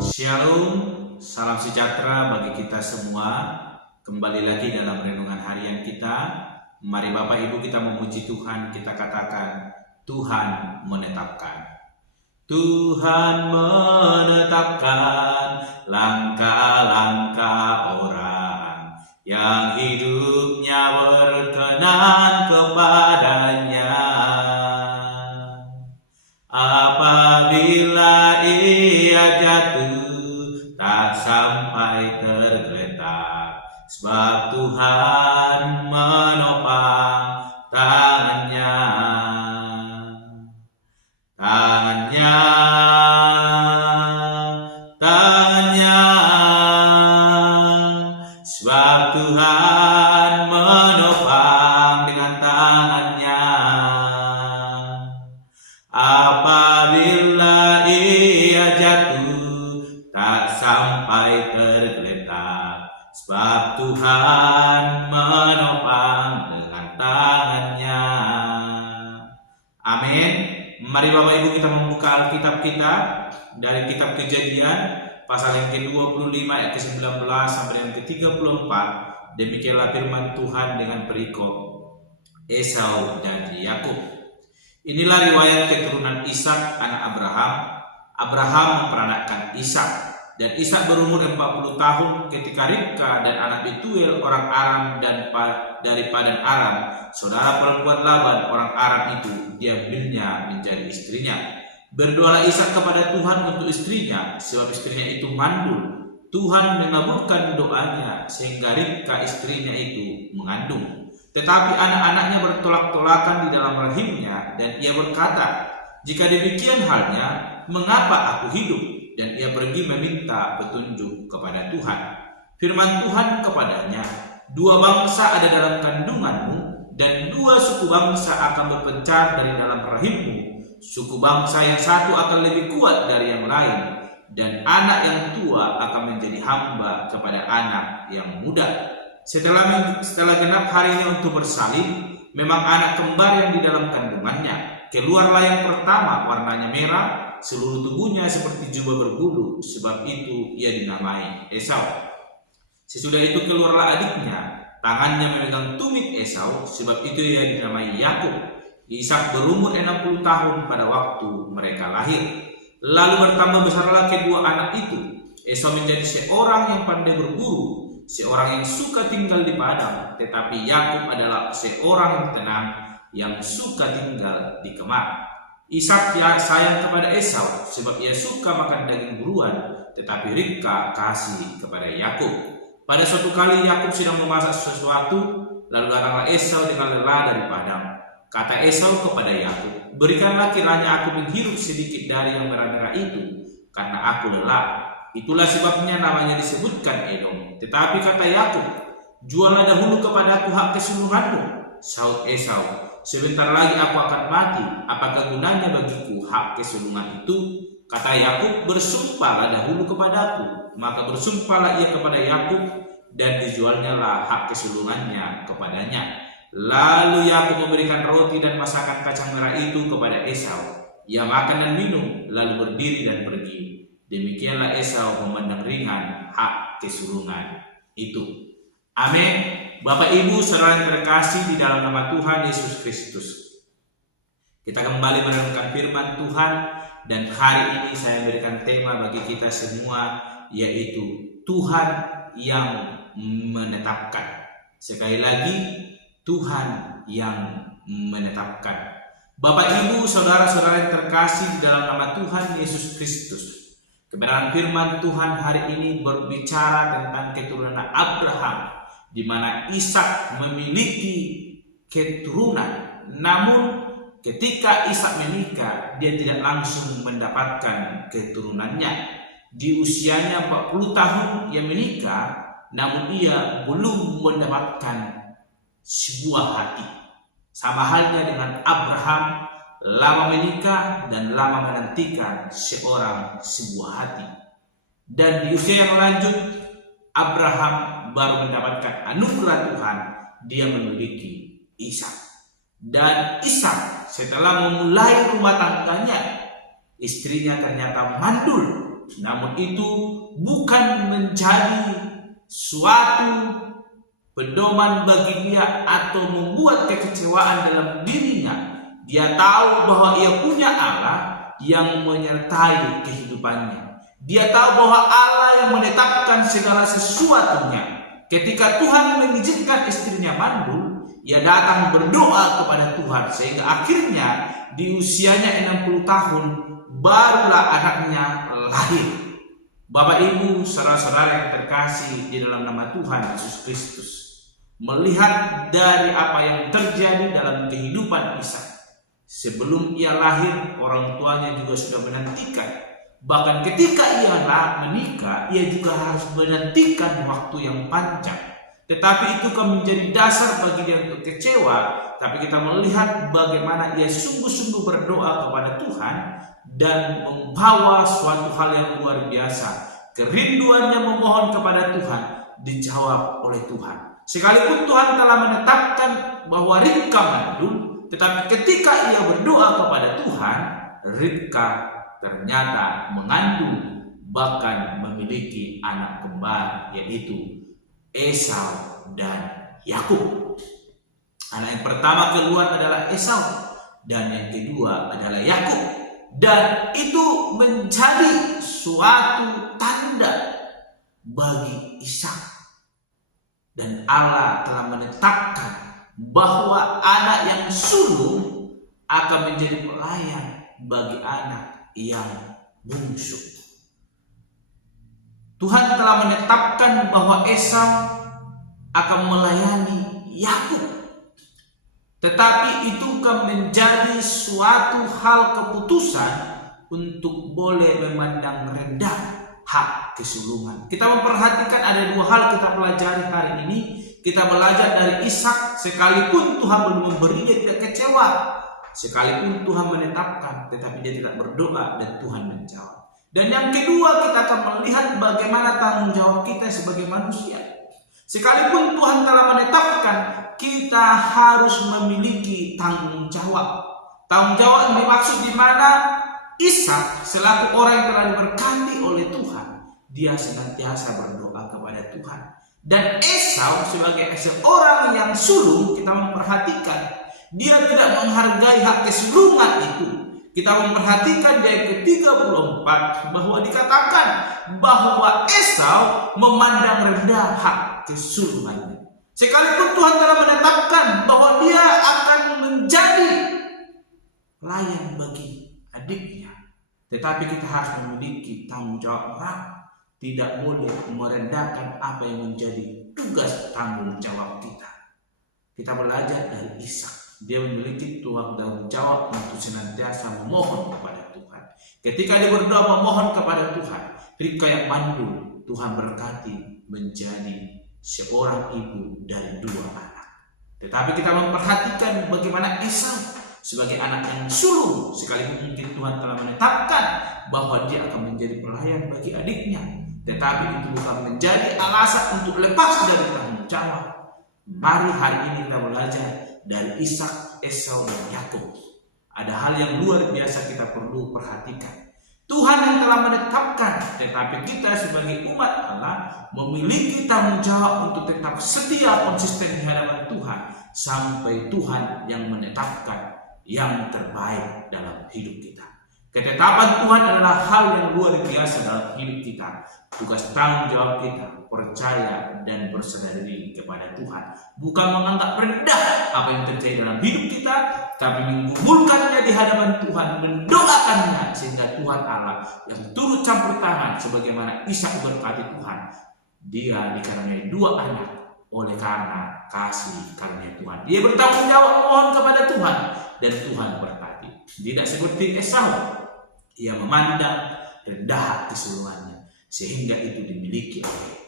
Shalom, salam sejahtera bagi kita semua. Kembali lagi dalam renungan harian kita. Mari Bapak Ibu kita memuji Tuhan, kita katakan Tuhan menetapkan. Tuhan menetapkan langkah-langkah orang yang hidupnya berkenan kepadanya. Apabila ia jatuh, tak sampai tergeletak, sebab Tuhan menopang tangannya. Sebab Tuhan menopang dengan tangannya. Apabila ia jatuh, tak sampai tergeletak, sebab Tuhan menopang dengan tangannya. Amin. Mari Bapak Ibu kita membuka Alkitab kita dari kitab Kejadian pasal yang ke-25 ayat ke-19 sampai yang ke-34. Demikianlah firman Tuhan dengan perikop Esau dan Yakub. Inilah riwayat keturunan Ishak anak Abraham. Abraham memperanakkan Ishak, dan Ishak berumur 40 tahun ketika Ribka dan anak Betuel orang Aram dan dari Padan Aram, saudara perempuan Laban orang Aram itu, diambilnya menjadi istrinya. Berdoalah Ishak kepada Tuhan untuk istrinya, sebab istrinya itu mandul. Tuhan mengabulkan doanya sehingga Ribka istrinya itu mengandung. Tetapi anak-anaknya bertolak-tolakan di dalam rahimnya, dan ia berkata, "Jika demikian halnya, mengapa aku hidup?" Dan ia pergi meminta petunjuk kepada Tuhan. Firman Tuhan kepadanya, "Dua bangsa ada dalam kandunganmu, dan dua suku bangsa akan berpencar dari dalam rahimmu. Suku bangsa yang satu akan lebih kuat dari yang lain, dan anak yang tua akan menjadi hamba kepada anak yang muda." Setelah genap harinya untuk bersalin, memang anak kembar yang di dalam kandungannya. Keluarlah yang pertama, warnanya merah, seluruh tubuhnya seperti jubah berbulu, sebab itu ia dinamai Esau. Sesudah itu keluarlah adiknya, tangannya memegang tumit Esau, sebab itu ia dinamai Yakub. Ishak berumur 60 tahun pada waktu mereka lahir. Lalu bertambah besarlah kedua anak itu. Esau menjadi seorang yang pandai berburu, seorang yang suka tinggal di padang, tetapi Yakub adalah seorang yang tenang, yang suka tinggal di kemah. Ishak sayang kepada Esau, sebab ia suka makan daging buruan, tetapi Ribka kasih kepada Yakub. Pada suatu kali Yakub sedang memasak sesuatu, lalu datanglah Esau dengan lelah dari padang. Kata Esau kepada Yakub, "Berikanlah kiranya aku menghirup sedikit dari yang merah-merah itu, karena aku lelah." Itulah sebabnya namanya disebutkan Edom. Tetapi kata Yakub, "Juallah dahulu kepadaku hak kesulunganmu." Saud Esau, "Sebentar lagi aku akan mati. Apakah gunanya bagiku hak kesulungan itu?" Kata Yakub, "Bersumpahlah dahulu kepadaku." Maka bersumpahlah ia kepada Yakub, dan dijualnya lah hak kesulungannya kepadanya. Lalu Yakub memberikan roti dan masakan kacang merah itu kepada Esau. Ia makan dan minum, lalu berdiri dan pergi. Demikianlah Esau memandang ringan hak kesulungan itu. Amin. Bapak Ibu saudara yang terkasih di dalam nama Tuhan Yesus Kristus, kita kembali merenungkan firman Tuhan, dan hari ini saya memberikan tema bagi kita semua, yaitu Tuhan yang menetapkan. Sekali lagi, Tuhan yang menetapkan. Bapak Ibu saudara-saudara yang terkasih di dalam nama Tuhan Yesus Kristus, kebenaran firman Tuhan hari ini berbicara tentang keturunan Abraham, di mana Ishak memiliki keturunan. Namun ketika Ishak menikah, dia tidak langsung mendapatkan keturunannya. Di usianya 40 tahun ia menikah, namun ia belum mendapatkan sebuah hati. Sama halnya dengan Abraham, lama menikah dan lama menantikan sebuah hati. Dan di usia yang lanjut, Abraham baru mendapatkan anugerah Tuhan, dia memiliki Ishak. Dan Ishak setelah memulai rumah tangganya, istrinya ternyata mandul, Namun itu bukan menjadi suatu pedoman bagi dia atau membuat kekecewaan dalam dirinya. Dia tahu bahwa ia punya Allah yang menyertai kehidupannya. Dia tahu bahwa Allah yang menetapkan segala sesuatunya. Ketika Tuhan mengizinkan istrinya mandul, ia datang berdoa kepada Tuhan sehingga akhirnya di usianya 60 tahun barulah anaknya lahir. Bapak Ibu, saudara-saudara yang terkasih di dalam nama Tuhan Yesus Kristus, melihat dari apa yang terjadi dalam kehidupan Ishak. Sebelum ia lahir, orang tuanya juga sudah menantikan. Bahkan ketika ia menikah, ia juga harus menantikan waktu yang panjang. Tetapi itu kan menjadi dasar bagi dia untuk kecewa. Tapi kita melihat bagaimana ia sungguh-sungguh berdoa kepada Tuhan dan membawa suatu hal yang luar biasa. Kerinduannya memohon kepada Tuhan dijawab oleh Tuhan. Sekalipun Tuhan telah menetapkan bahwa Ribka mandul, tetapi ketika ia berdoa kepada Tuhan, Ribka ternyata mengandung bahkan memiliki anak kembar, yaitu Esau dan Yakub. Anak yang pertama keluar adalah Esau dan yang kedua adalah Yakub. Dan itu menjadi suatu tanda bagi Ishak. Dan Allah telah menetapkan bahwa anak yang sulung akan menjadi pelayan bagi anak yang bungsu. Tuhan telah menetapkan bahwa Esau akan melayani Yakub. Tetapi itu kan menjadi suatu hal keputusan untuk boleh memandang rendah hak kesulungan. Kita memperhatikan ada dua hal kita pelajari hari ini. Kita belajar dari Ishak, sekalipun Tuhan belum memberi, dia tidak kecewa. Sekalipun Tuhan menetapkan, tetapi dia tidak berdoa dan Tuhan menjawab. Dan yang kedua, kita akan melihat bagaimana tanggung jawab kita sebagai manusia. Sekalipun Tuhan telah menetapkan, kita harus memiliki tanggung jawab. Tanggung jawab yang dimaksud di mana Ishak selaku orang yang telah diberkati oleh Tuhan, dia senantiasa berdoa kepada Tuhan. Dan Esau sebagai seorang yang sulung, kita memperhatikan dia tidak menghargai hak kesulungan itu. Kita memperhatikan di ayat ke-34 bahwa dikatakan bahwa Esau memandang rendah hak kesulungannya. Sekalipun Tuhan telah menetapkan bahwa dia akan menjadi pelayan bagi adiknya, tetapi kita harus memiliki tanggung jawab moral. Tidak boleh merendahkan apa yang menjadi tugas tanggung jawab kita. Kita belajar dari Ishak. Dia memiliki tanggung jawab untuk senantiasa memohon kepada Tuhan. Ketika dia berdoa memohon kepada Tuhan, Ribka yang mandul, Tuhan berkati menjadi seorang ibu dari dua anak. Tetapi kita memperhatikan bagaimana Esau sebagai anak yang sulung, sekalipun mungkin Tuhan telah menetapkan bahwa dia akan menjadi pelayan bagi adiknya, tetapi itu bukan menjadi alasan untuk lepas dari tanggung jawab. Mari hari ini kita belajar dari Ishak, Esau, dan Yakub. Ada hal yang luar biasa kita perlu perhatikan. Tuhan yang telah menetapkan, tetapi kita sebagai umat Allah memiliki tanggung jawab untuk tetap setia konsisten di hadapan Tuhan sampai Tuhan yang menetapkan yang terbaik dalam hidup kita. Ketetapan Tuhan adalah hal yang luar biasa dalam hidup kita. Tugas tanggung jawab kita percaya dan berserah diri kepada Tuhan, bukan menganggap rendah apa yang terjadi dalam hidup kita, tapi menggumulkannya di hadapan Tuhan, mendoakannya sehingga Tuhan Allah yang turut campur tangan sebagaimana Ishak berkati Tuhan. Dia dikaruniai dua anak oleh karena kasih karunia Tuhan. Dia bertanggung jawab mohon kepada Tuhan dan Tuhan berkati. Tidak seperti Esau, ia memandang rendah keseluruhannya sehingga itu dimiliki oleh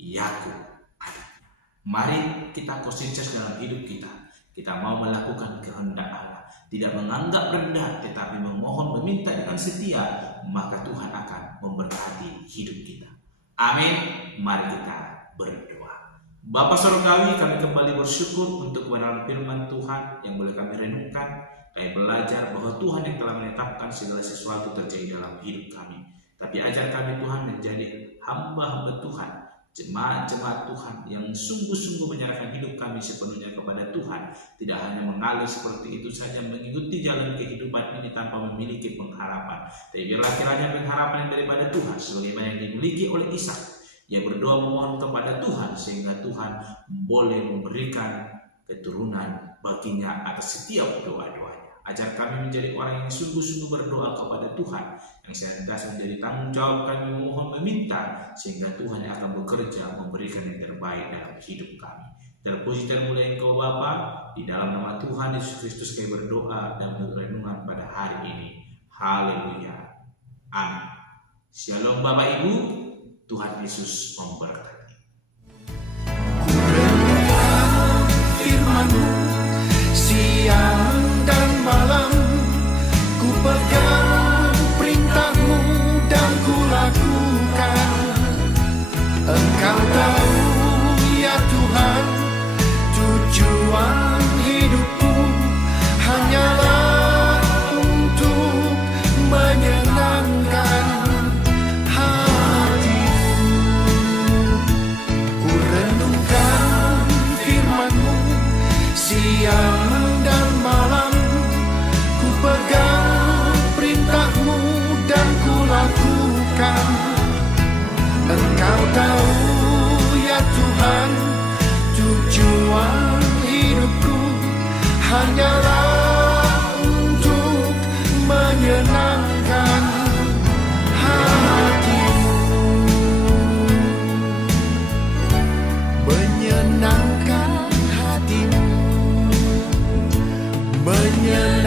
Yakub adiknya. Mari kita konsisten dalam hidup kita. Kita mau melakukan kehendak Allah, tidak menganggap rendah tetapi memohon meminta dengan setia, maka Tuhan akan memberkati hidup kita. Amin. Mari kita berdoa. Bapa Surgawi, kami kembali bersyukur untuk kebenaran firman Tuhan yang boleh kami renungkan. Kami belajar bahwa Tuhan yang telah menetapkan segala sesuatu terjadi dalam hidup kami. Tapi ajar kami Tuhan menjadi hamba-hamba Tuhan, jemaat-jemaat Tuhan yang sungguh-sungguh menyerahkan hidup kami sepenuhnya kepada Tuhan. Tidak hanya mengalir seperti itu saja, mengikuti jalan kehidupan ini tanpa memiliki pengharapan. Tapi biarlah kiranya pengharapan daripada Tuhan sebagaimana yang dimiliki oleh Ishak. Ia berdoa memohon kepada Tuhan sehingga Tuhan boleh memberikan keturunan baginya atas setiap doa-doanya. Ajar kami menjadi orang yang sungguh-sungguh berdoa kepada Tuhan, yang senantiasa menjadi tanggung jawab kami memohon meminta, sehingga Tuhan yang akan bekerja memberikan yang terbaik dalam hidup kami. Terpuji termulia Engkau Bapa, di dalam nama Tuhan Yesus Kristus kami berdoa dan merenungan pada hari ini. Haleluya. Amin. Shalom Bapak Ibu, Tuhan Yesus memberkati. Firman-Mu siang dan malam, ku pegang perintah-Mu dan ku lakukan. Engkau tahu ya Tuhan, tujuan hidupku hanyalah untuk menyenangkan hati. Ku renungkan firman-Mu siang dan malam, ku pegang perintah-Mu dan ku lakukan. Engkau tahu ya Tuhan, tujuan hidupku hanyalah untuk menyenangkan hati-Mu. Menyenangkan hati-Mu, menyenangkan